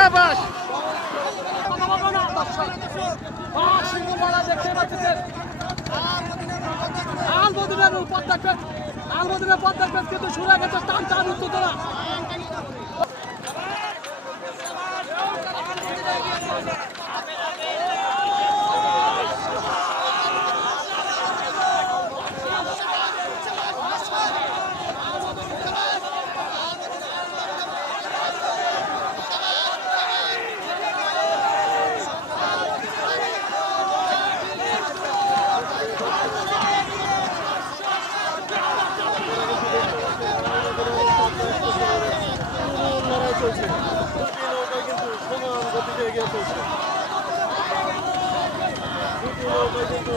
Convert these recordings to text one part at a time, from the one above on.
শাবাশ দেখতে পাচ্ছেন আলমদিনের পদ্মার কিন্তু শুরু গেছে টান টান উত্তেজনা। চলছে দুটি নৌকায় কিন্তু সমান গতিতে এগিয়ে চলছে দুটি নৌকায় কিন্তু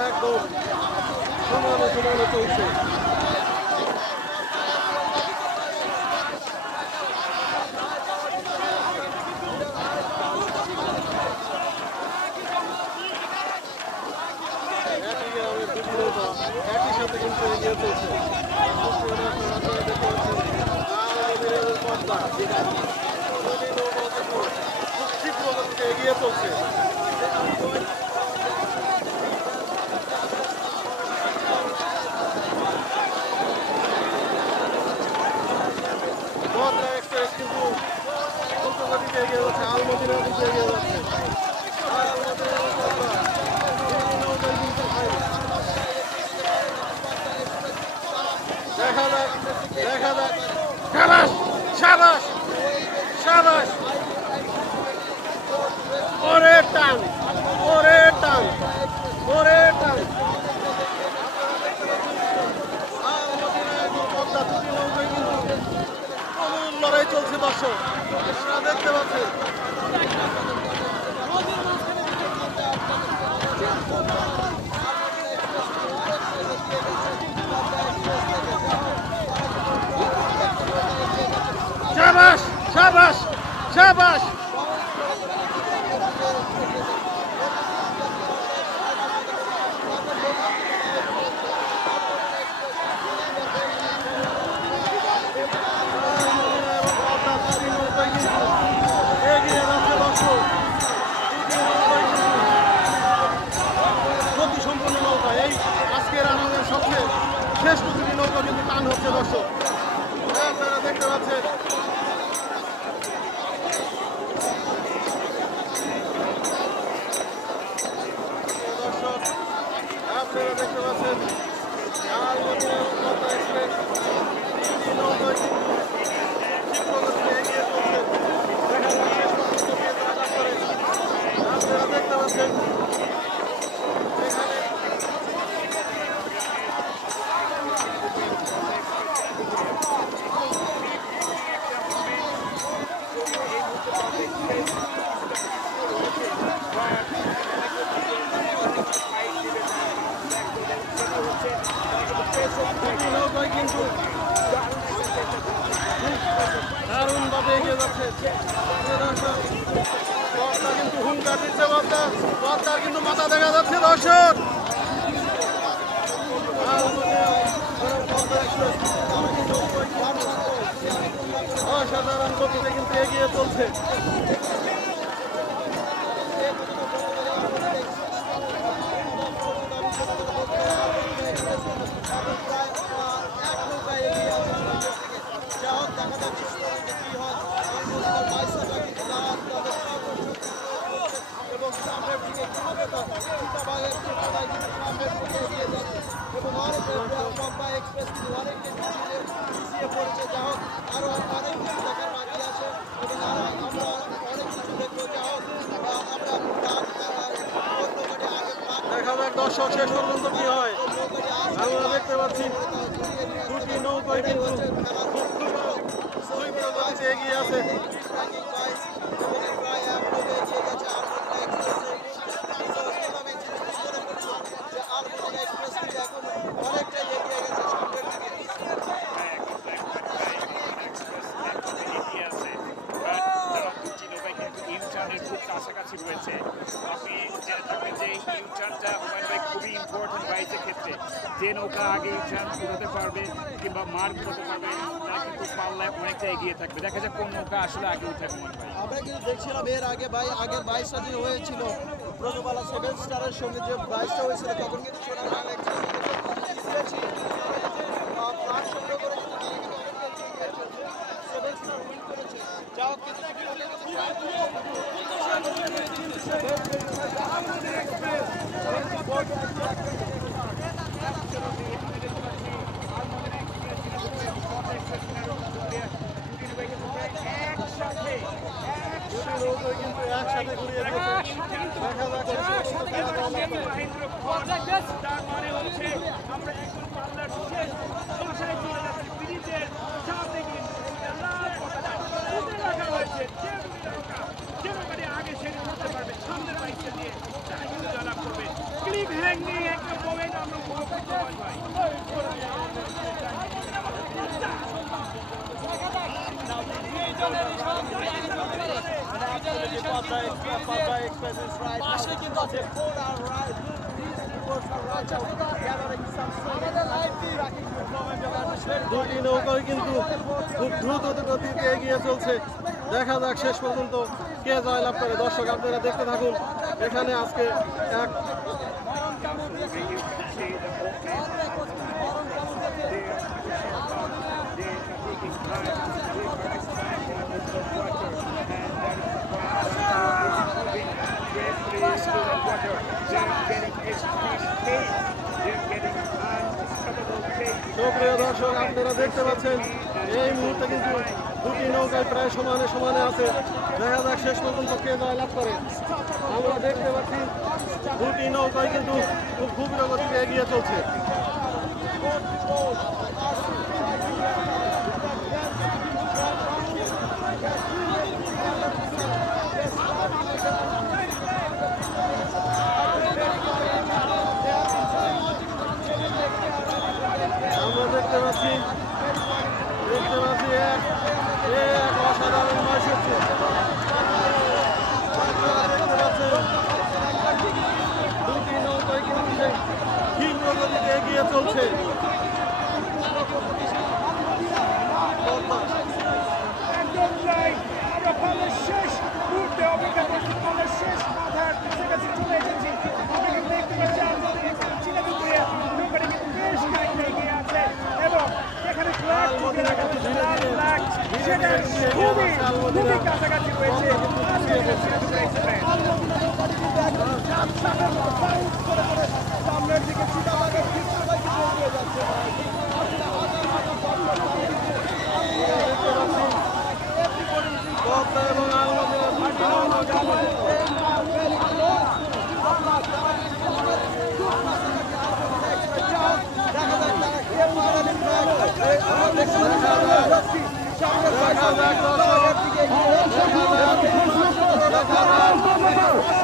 একদম সমানে চলছে একই সাথে কিন্তু এগিয়ে চলছে এগিয়ে চলছে পদ্মা এক্সপ্রেস কিন্তু দ্রুতগতিতে এগিয়ে যাচ্ছে আলমদিনা কিন্তু এগিয়ে যাচ্ছে দেখা যাক শাবাশ শাবাশ শাবাশ ওরে টান ওরে টান ওরে টান পদ্মা দুটি নৌকায় কিন্তু প্রবল লড়াই চলছে দর্শক আপনারা দেখতে পাচ্ছেন শাবাশ শাবাশ শাবাশ গতিসম্পন্ন নৌকা এই আজকের আমাদের সবচেয়ে শ্রেষ্ঠ দুটি নৌকা কিন্তু টান হচ্ছে দর্শক আপনারা দেখতে পাচ্ছেন দর্শক আপনারা দেখতে পাচ্ছেন পদ্মা এক্সপ্রেস তিনটি নৌকা কিন্তু ক্ষিপ্রগতিতে এগিয়ে চলছে দেখা যাক শেষ পর্যন্ত কে জয়লাভ করে আপনারা দেখতে পাচ্ছেন কিন্তু দারুণভাবে এগিয়ে যাচ্ছে পদ্মা কিন্তু হুঙ্কার দিচ্ছে পদ্মার কিন্তু মাথা দেখা যাচ্ছে দর্শক অসাধারণ গতিতে কিন্তু এগিয়ে চলছে এবং পদ্মা এক্সপ্রেস কিন্তু অনেকটা পিছিয়ে পড়েছে যা হোক আরো অনেক কিছু দেখার বাকি আছে এবং আমরা অনেক কিছু দেখবো যা হোক দেখা যাক দর্শক শেষ পর্যন্ত কি হয় আমরা দেখতে পাচ্ছি দুটি নৌকায় কিন্তু এগিয়ে আছে কাছাকাছি রয়েছে আপনি জেনে থাকবেন যে ইউটার্নটা হুমায়ুন ভাই খুবই ইম্পর্টেন্ট বাইকের ক্ষেত্রে যে নৌকা আগে উঠাতে পারবে কিংবা মার্ক করতে পারবে তারা কিন্তু পাল্লায় অনেকটা এগিয়ে থাকবে। দেখা যাক কোন নৌকা আসলে আগে উঠে মনে ভাই। আমরা কিন্তু দেখছিলাম এর আগে ভাই আগের 22টা যে হয়েছিল প্রজবালা 7 স্টারের সঙ্গে যে 22টা হয়েছিল তখন কিন্তু সোনার বাংলা এক্সপ্রেস প্রাণ সংগ্রহ করে কিন্তু তারা কিন্তু অনেকটা এগিয়ে চলছে 7 স্টার উইন করেছে যা হোক কিন্তু একসাথে ঘুরিয়ে তার মানে হচ্ছে আমরা এখন পাল্লার শেষ দশায় চলে যাচ্ছি। ব্রিজের সামনে কিন্তু লাল পতাকা তুলে রাখা হয়েছে। যে নৌকাটি আগে সেরে উঠতে পারবে সামনের বাইকটা দিয়ে তারা কিন্তু জয়লাভ করবে। ক্লিপ হ্যাং নিয়ে একটা মোমেন্ট আমরা উপভোগ করতে পারি ভাই। দুটি নৌকায় কিন্তু খুব দ্রুত গতিতে এগিয়ে চলছে। দেখা যাক শেষ পর্যন্ত কে জয়লাভ করে। দর্শক আপনারা দেখতে থাকুন। এখানে আজকে এক সুপ্রিয় দর্শক আপনারা দেখতে পাচ্ছেন এই মুহূর্তে কিন্তু দুটি নৌকায় প্রায় সমানে সমানে আছে। দেখা যাক শেষ পর্যন্ত কে জয়লাভ করে। আমরা দেখতে পাচ্ছি দুটি নৌকায় কিন্তু খুব ক্ষুদ্র গতিতে এগিয়ে চলছে। আমরা দেখতে পাচ্ছি এক অসাধারণ মানসিকতা। দেখতে পাচ্ছেন দুটি নৌকায় কিন্তু ক্ষীণ গতিতে এগিয়ে চলছে। একদম রাইট। আমরা পালের শেষ মুহূর্তে অপেক্ষা করছি, পালের শেষ মাথার কাছাকাছি চলে এসেছি। আপনি কিন্তু দেখতে পাচ্ছেন চিনাপুকুরিয়া নৌকাটি কিন্তু বেশ খানিকটা এগিয়ে আছে এবং এখানে ফ্ল্যাগ তুলে রাখা হয়েছে, লাল ফ্ল্যাগ, সেটা খুবই কাছাকাছি রয়েছে সামনের দিকে চিতাবাঘের এগিয়ে যাচ্ছে। পদ্মা এবং দেখা যাক